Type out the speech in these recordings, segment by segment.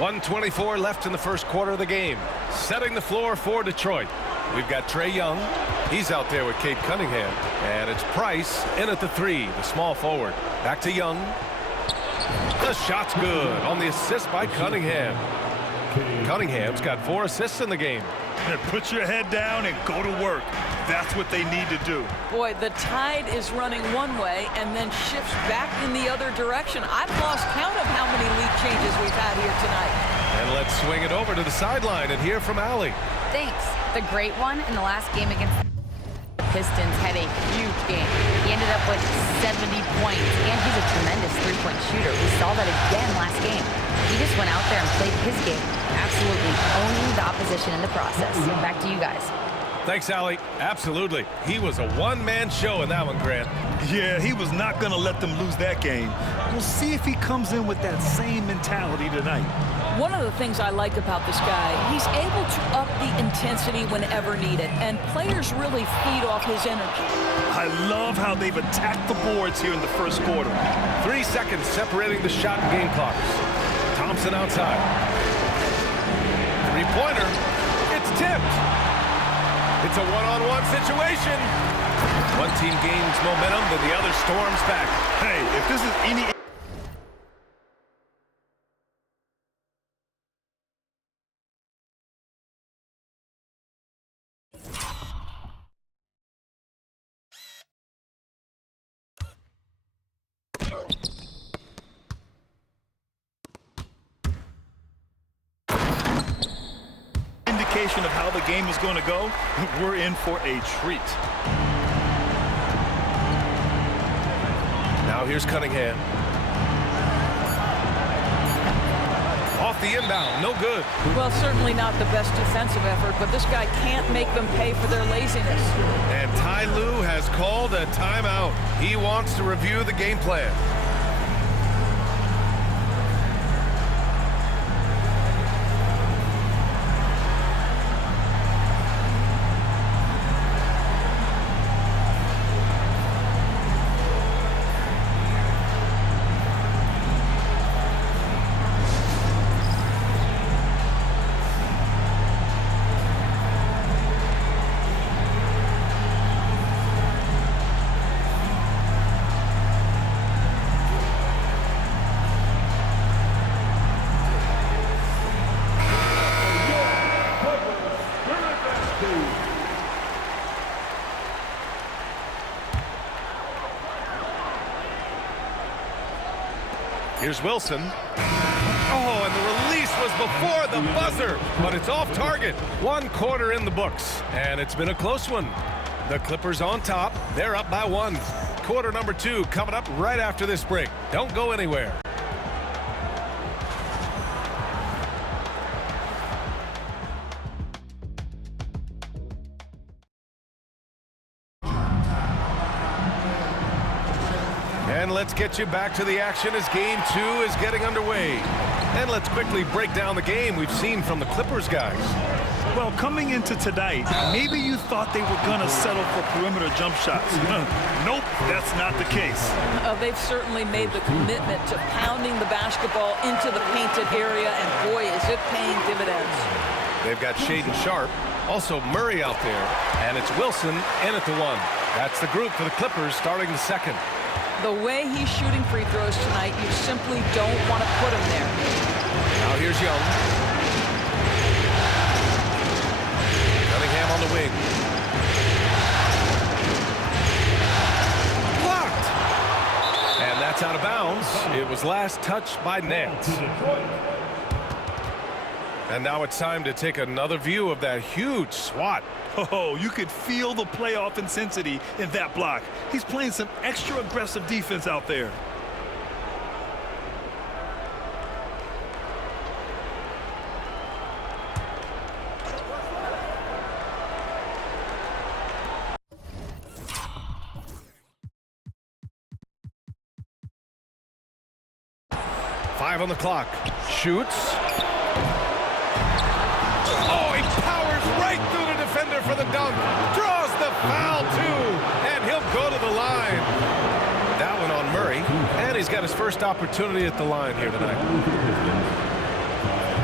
1:24 left in the first quarter of the game. Setting the floor for Detroit. We've got Trae Young. He's out there with Cade Cunningham. And it's Price in at the three, the small forward. Back to Young. The shot's good on the assist by Cunningham. Cunningham's got 4 assists in the game. Put your head down and go to work. That's what they need to do. Boy, the tide is running one way and then shifts back in the other direction. I've lost count of how many lead changes we've had here tonight. And let's swing it over to the sideline and hear from Allie. Thanks. The great one in the last game against the Pistons had a huge game. He ended up with 70 points, and he's a tremendous three-point shooter. We saw that again last game. He just went out there and played his game, absolutely owning the opposition in the process. Back to you guys. Thanks, Allie. Absolutely. He was a one-man show in that one, Grant. Yeah, he was not going to let them lose that game. We'll see if he comes in with that same mentality tonight. One of the things I like about this guy, he's able to up the intensity whenever needed, and players really feed off his energy. I love how they've attacked the boards here in the first quarter. 3 seconds separating the shot and game clocks. Thompson outside. Three-pointer. It's tipped. It's a one-on-one situation. One team gains momentum, then the other storms back. Hey, if this is any... indication of how the game is going to go, we're in for a treat. Now here's Cunningham. Off the inbound, no good. Well, certainly not the best defensive effort, but this guy can't make them pay for their laziness. And Ty Lue has called a timeout. He wants to review the game plan. Here's Wilson. Oh, and the release was before the buzzer, but it's off target. 1 quarter in the books, and it's been a close one. The Clippers on top. They're up by 1. Quarter number 2 coming up right after this break. Don't go anywhere. And let's get you back to the action as game 2 is getting underway. And let's quickly break down the game we've seen from the Clippers guys. Well, coming into tonight, maybe you thought they were going to settle for perimeter jump shots. Nope, that's not the case. They've certainly made the commitment to pounding the basketball into the painted area, and boy, is it paying dividends. They've got Shaedon Sharpe, also Murray out there, and it's Wilson in at the 1. That's the group for the Clippers starting the second. The way he's shooting free throws tonight, you simply don't want to put him there. Now here's Young. Cunningham on the wing. Blocked! And that's out of bounds. It was last touched by Nance. And now it's time to take another view of that huge swat. Oh, you could feel the playoff intensity in that block. He's playing some extra aggressive defense out there. Five on the clock. Shoots. Oh, he powers right through the defender for the dunk. Draws the foul, too. And he'll go to the line. That one on Murray. And he's got his first opportunity at the line here tonight.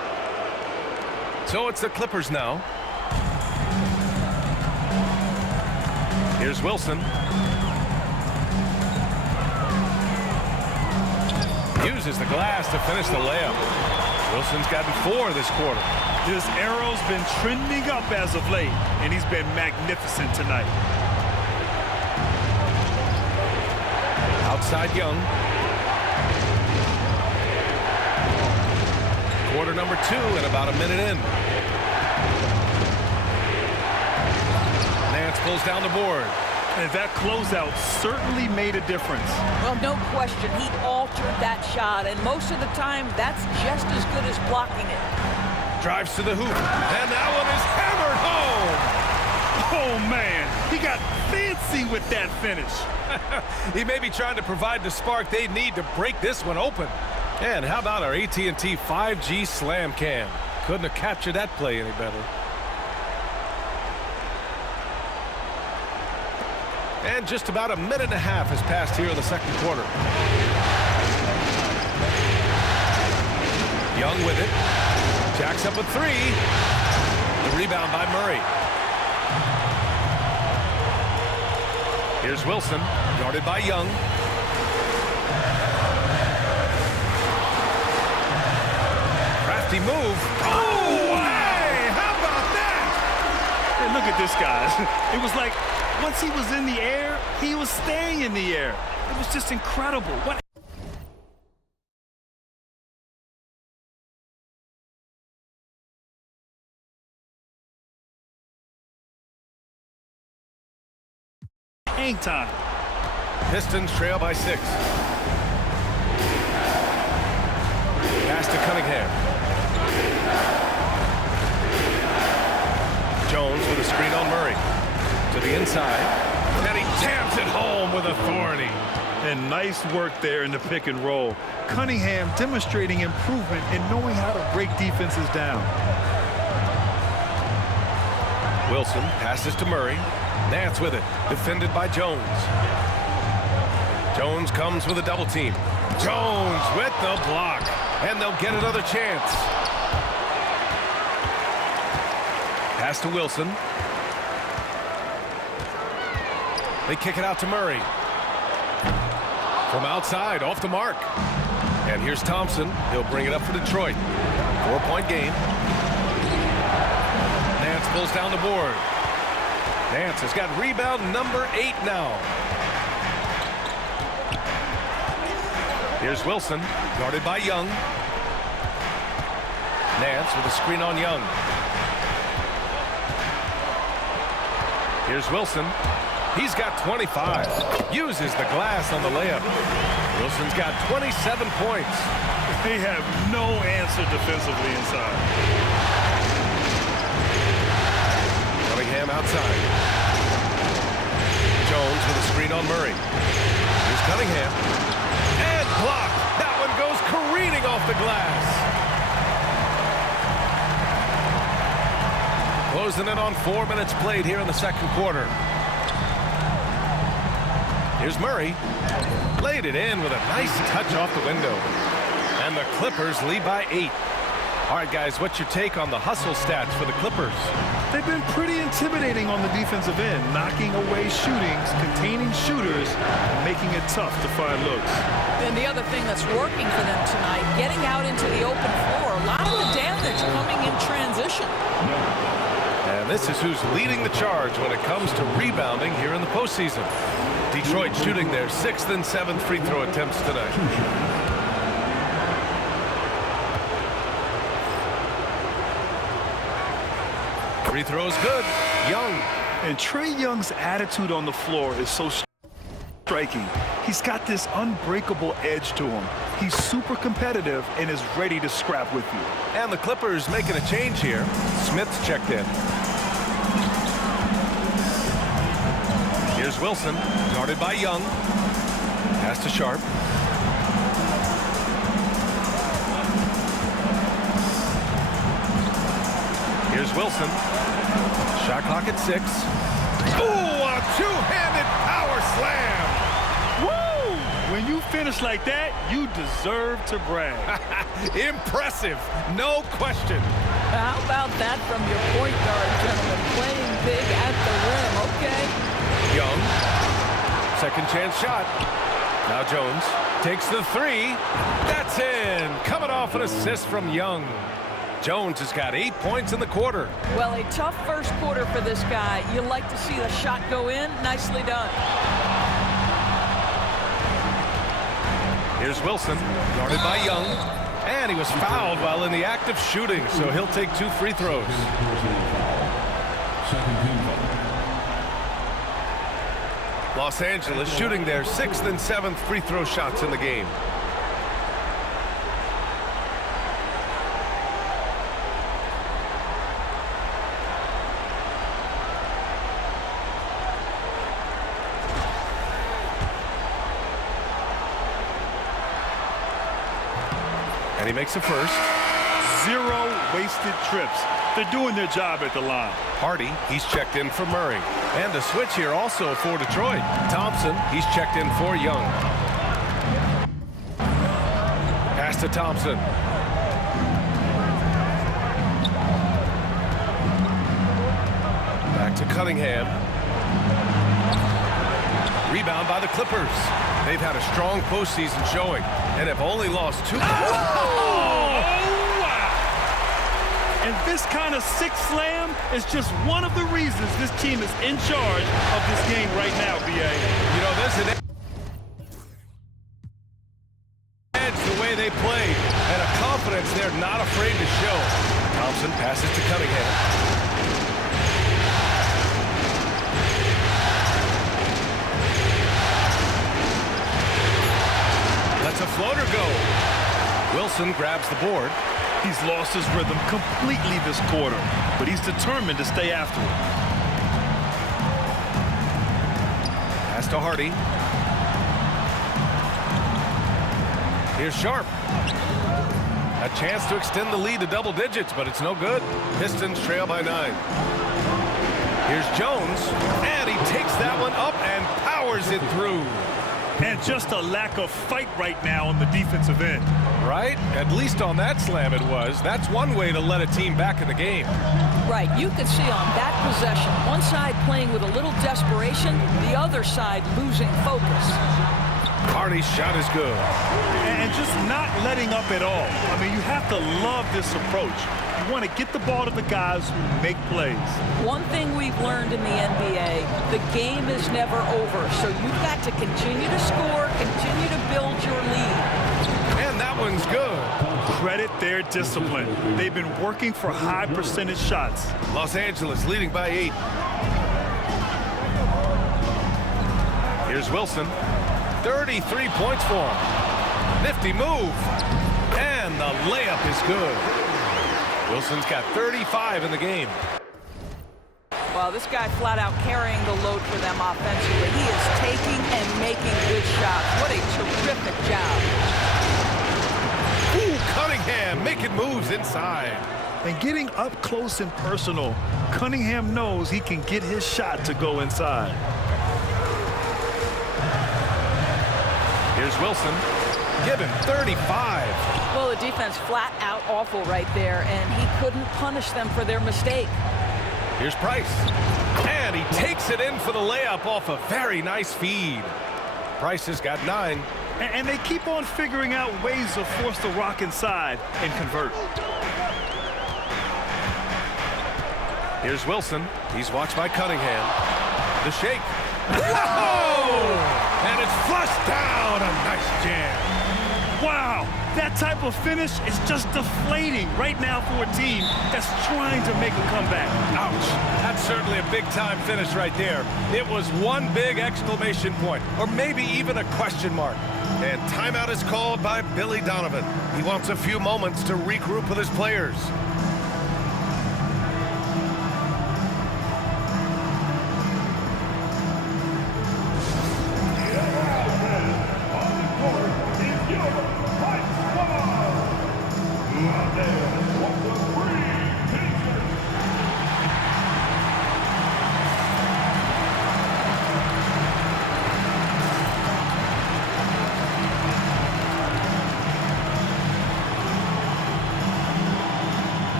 So it's the Clippers now. Here's Wilson. Uses the glass to finish the layup. Wilson's gotten 4 this quarter. His arrow's been trending up as of late, and he's been magnificent tonight. Outside Young. Quarter number 2 and about a minute in. Nance pulls down the board. And that closeout certainly made a difference. Well, no question. He altered that shot, and most of the time, that's just as good as blocking it. Drives to the hoop, and that one is hammered home. Oh, man. He got fancy with that finish. He may be trying to provide the spark they need to break this one open. And how about our AT&T 5G Slam Cam? Couldn't have captured that play any better. And just about a minute and a half has passed here in the second quarter. Young with it. Jacks up a 3. The rebound by Murray. Here's Wilson, guarded by Young. Crafty move. Oh, hey, how about that? And look at this, guys. It was like once he was in the air, he was staying in the air. It was just incredible. What? Hang time. Pistons trail by 6. Pass to Cunningham. Jones with a screen on Murray. To the inside. And he jams it home with authority. And nice work there in the pick and roll. Cunningham demonstrating improvement in knowing how to break defenses down. Wilson passes to Murray. Nance with it. Defended by Jones. Jones comes with a double team. Jones with the block. And they'll get another chance. Pass to Wilson. They kick it out to Murray. From outside, off the mark. And here's Thompson. He'll bring it up for Detroit. 4-point game. Nance pulls down the board. Nance has got rebound number 8 now. Here's Wilson, guarded by Young. Nance with a screen on Young. Here's Wilson. He's got 25. Uses the glass on the layup. Wilson's got 27 points. They have no answer defensively inside. Cunningham outside. Jones with a screen on Murray. Here's Cunningham. And blocked. That one goes careening off the glass. Closing in on 4 minutes played here in the second quarter. Here's Murray. Laid it in with a nice touch off the window. And the Clippers lead by 8. All right, guys, what's your take on the hustle stats for the Clippers? They've been pretty intimidating on the defensive end, knocking away shootings, containing shooters, and making it tough to find looks. And the other thing that's working for them tonight, getting out into the open floor. A lot of the damage coming in transition. And this is who's leading the charge when it comes to rebounding here in the postseason. Detroit shooting their 6th and 7th free throw attempts tonight. Free throws good. Young. And Trae Young's attitude on the floor is so striking. He's got this unbreakable edge to him. He's super competitive and is ready to scrap with you. And the Clippers making a change here. Smith's checked in. Here's Wilson, guarded by Young. Pass to Sharp. Here's Wilson. Shot clock at 6. Ooh, a two-handed power slam. Woo! When you finish like that, you deserve to brag. Impressive, no question. How about that from your point guard, gentlemen? Playing big at the rim, okay? Young. Second chance shot. Now Jones takes the three. That's in. Coming off an assist from Young. Jones has got 8 points in the quarter. Well, a tough first quarter for this guy. You like to see the shot go in. Nicely done. Here's Wilson, guarded by Young. And he was fouled while in the act of shooting, so he'll take 2 free throws. Los Angeles shooting their 6th and 7th free throw shots in the game. And he makes a first. 0 wasted trips. They're doing their job at the line. Hardy, he's checked in for Murray. And a switch here also for Detroit. Thompson, he's checked in for Young. Pass to Thompson. Back to Cunningham. Rebound by the Clippers. They've had a strong postseason showing and have only lost 2. And this kind of six slam is just one of the reasons this team is in charge of this game right now, BA. You know, there's an edge the way they play and a confidence they're not afraid to show. Thompson passes to Cunningham. Lets a floater go. Wilson grabs the board. He's lost his rhythm completely this quarter, but he's determined to stay after it. Pass to Hardy. Here's Sharp. A chance to extend the lead to double digits, but it's no good. Pistons trail by 9. Here's Jones, and he takes that one up and powers it through. And just a lack of fight right now on the defensive end. Right? At least on that slam it was. That's one way to let a team back in the game. Right, you could see on that possession, one side playing with a little desperation, the other side losing focus. Hardy's shot is good. And just not letting up at all. I mean, you have to love this approach. You want to get the ball to the guys who make plays. One thing we've learned in the NBA, the game is never over, so you've got to continue to score, continue to build your lead. And that one's good. Credit their discipline. They've been working for high percentage shots. Los Angeles leading by 8. Here's Wilson. 33 points for him. Nifty move. And the layup is good. Wilson's got 35 in the game. Well, this guy flat out carrying the load for them offensively. He is taking and making good shots. What a terrific job. Ooh, Cunningham making moves inside. And getting up close and personal, Cunningham knows he can get his shot to go inside. Here's Wilson. Give him 35. Well, the defense flat out awful right there, and he couldn't punish them for their mistake. Here's Price. And he takes it in for the layup off a very nice feed. Price has got 9. And they keep on figuring out ways to force the rock inside and convert. Here's Wilson. He's watched by Cunningham. The shake. Oh! And it's flushed down. A nice jam. Wow, that type of finish is just deflating right now for a team that's trying to make a comeback. Ouch. That's certainly a big-time finish right there. It was one big exclamation point, or maybe even a question mark. And timeout is called by Billy Donovan. He wants a few moments to regroup with his players.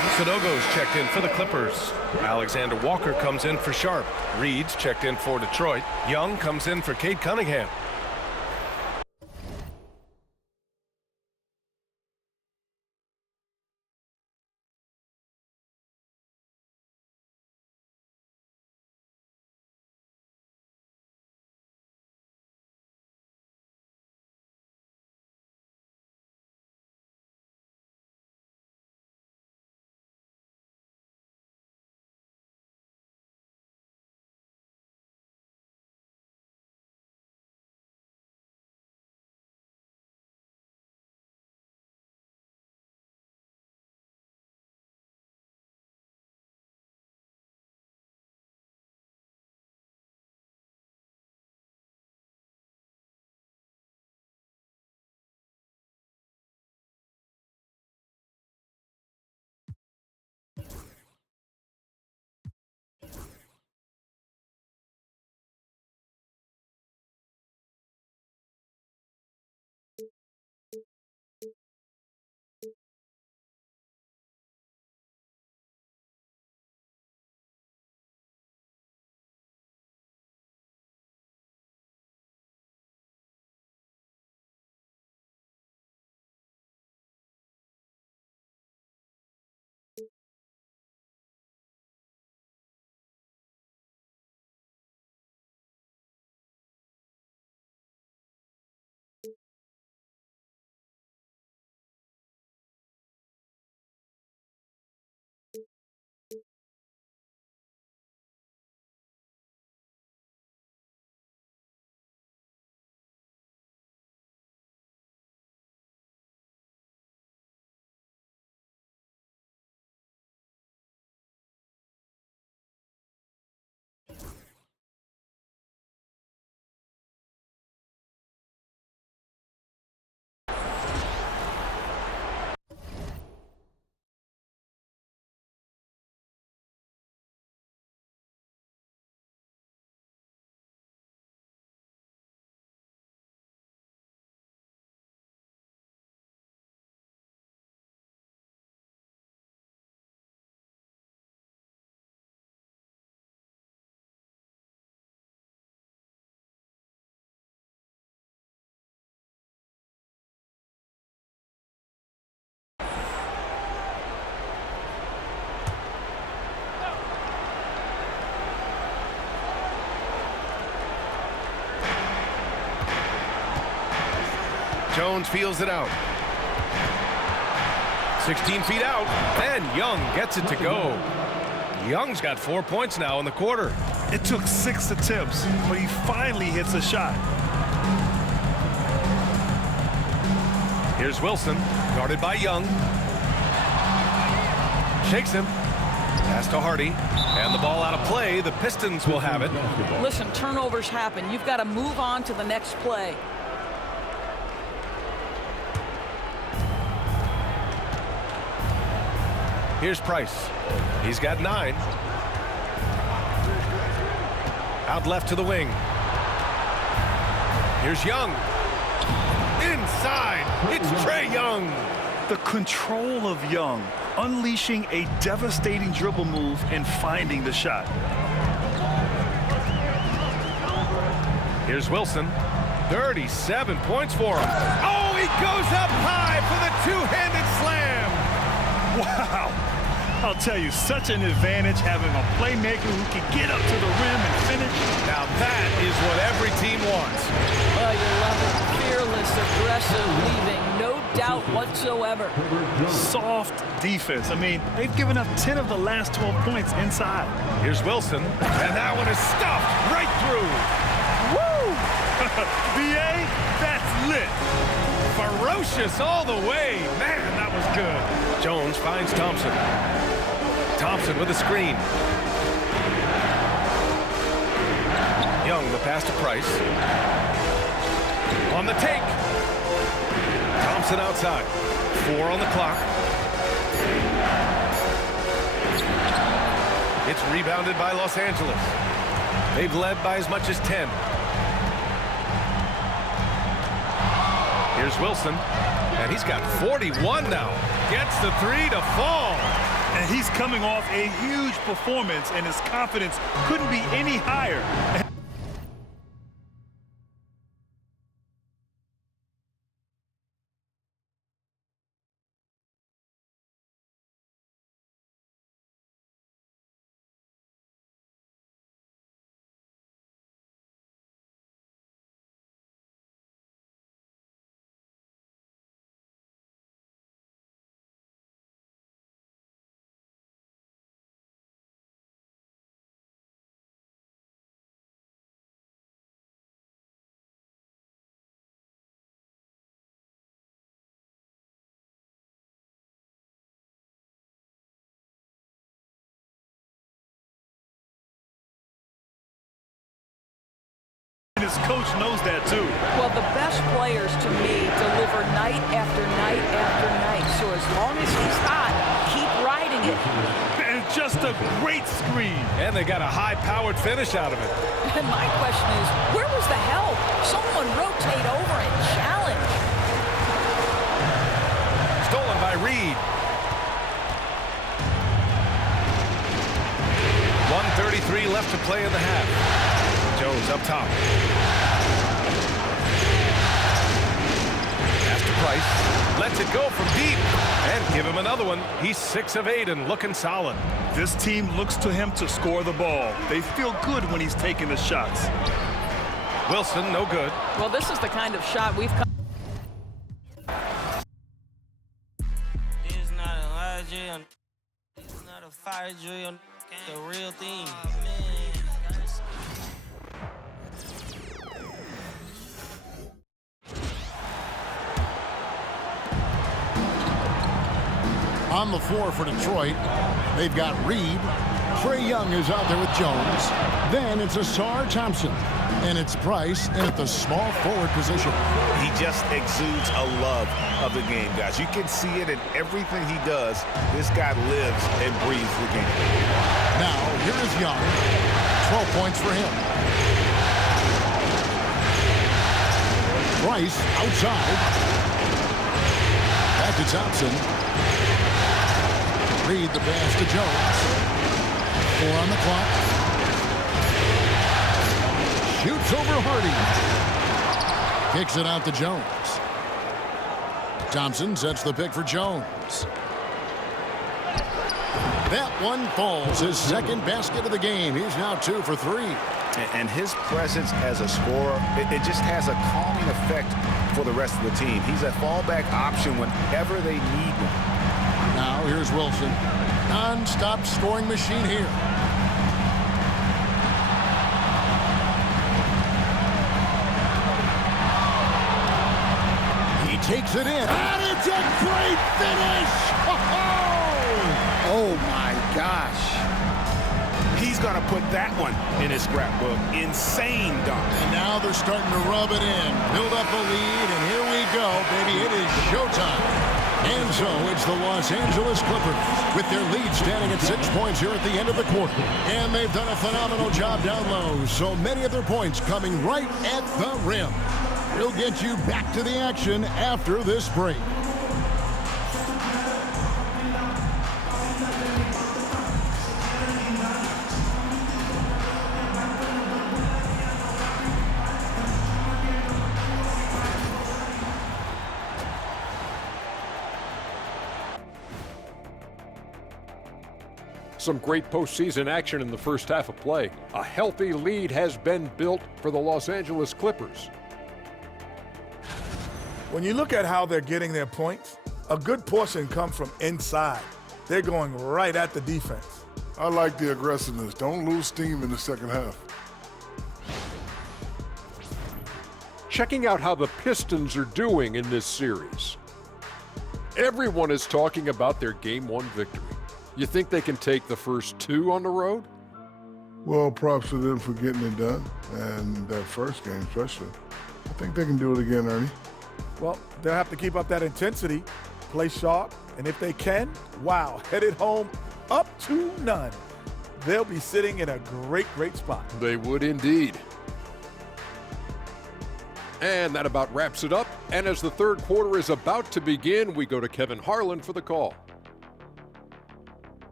Sudogo's checked in for the Clippers. Alexander Walker comes in for Sharp. Reed's checked in for Detroit. Young comes in for Cade Cunningham. Jones feels it out. 16 feet out, and Young gets it to go. Young's got 4 points now in the quarter. It took 6 attempts, but he finally hits a shot. Here's Wilson, guarded by Young. Shakes him. Pass to Hardy. And the ball out of play. The Pistons will have it. Listen, turnovers happen. You've got to move on to the next play. Here's Price. He's got 9. Out left to the wing. Here's Young. Inside. It's Trae Young. The control of Young, unleashing a devastating dribble move and finding the shot. Here's Wilson. 37 points for him. Oh, he goes up high for the two-handed slam. Wow. I'll tell you, such an advantage having a playmaker who can get up to the rim and finish. Now that is what every team wants. Oh, you love it. Fearless, aggressive, leaving. No doubt whatsoever. Soft defense. I mean, they've given up 10 of the last 12 points inside. Here's Wilson. And that one is stuffed right through. Woo! BA, that's lit. Ferocious all the way. Man, that was good. Jones finds Thompson. Thompson with a screen. Young, the pass to Price. On the take. Thompson outside. 4 on the clock. It's rebounded by Los Angeles. They've led by as much as 10. Here's Wilson, and he's got 41 now. Gets the 3 to fall. And he's coming off a huge performance, and his confidence couldn't be any higher. His coach knows that too. Well, the best players to me deliver night after night after night. So as long as he's hot, keep riding it. And just a great screen. And they got a high-powered finish out of it. And my question is, where was the help? Someone rotate over and challenge. Stolen by Reed. 1:33 left to play in the half. Jones up top. Pass to Price. Lets it go from deep. And give him another one. He's 6 of 8 and looking solid. This team looks to him to score the ball. They feel good when he's taking the shots. Wilson, no good. Well, this is the kind of shot we've come. It's not a hard drill. It's not a fire drill. The real thing. On the floor for Detroit, they've got Reed. Trae Young is out there with Jones. Then it's Ausar Thompson. And it's Price in at the small forward position. He just exudes a love of the game, guys. You can see it in everything he does. This guy lives and breathes the game. Now, here is Young. 12 points for him. Price outside. Back to Thompson. Reed the pass to Jones. 4 on the clock. Shoots over Hardy. Kicks it out to Jones. Thompson sets the pick for Jones. That one falls. His second basket of the game. He's now 2 for 3. And his presence as a scorer, it just has a calming effect for the rest of the team. He's a fallback option whenever they need one. Now here's Wilson. Non-stop scoring machine here. He takes it in. And it's a great finish! Oh my gosh. He's going to put that one in his scrapbook. Insane dunk. And now they're starting to rub it in. Build up a lead, and here we go, baby. It is showtime. And so it's the Los Angeles Clippers with their lead standing at 6 points here at the end of the quarter. And they've done a phenomenal job down low. So many of their points coming right at the rim. We'll get you back to the action after this break. Some great postseason action in the first half of play. A healthy lead has been built for the Los Angeles Clippers. When you look at how they're getting their points, a good portion comes from inside. They're going right at the defense. I like the aggressiveness. Don't lose steam in the second half. Checking out how the Pistons are doing in this series. Everyone is talking about their Game 1 victory. You think they can take the first 2 on the road? Well, props to them for getting it done, and that first game especially. I think they can do it again, Ernie. Well, they'll have to keep up that intensity, play sharp, and if they can, wow, headed home up to none. They'll be sitting in a great, great spot. They would indeed. And that about wraps it up. And as the third quarter is about to begin, we go to Kevin Harlan for the call.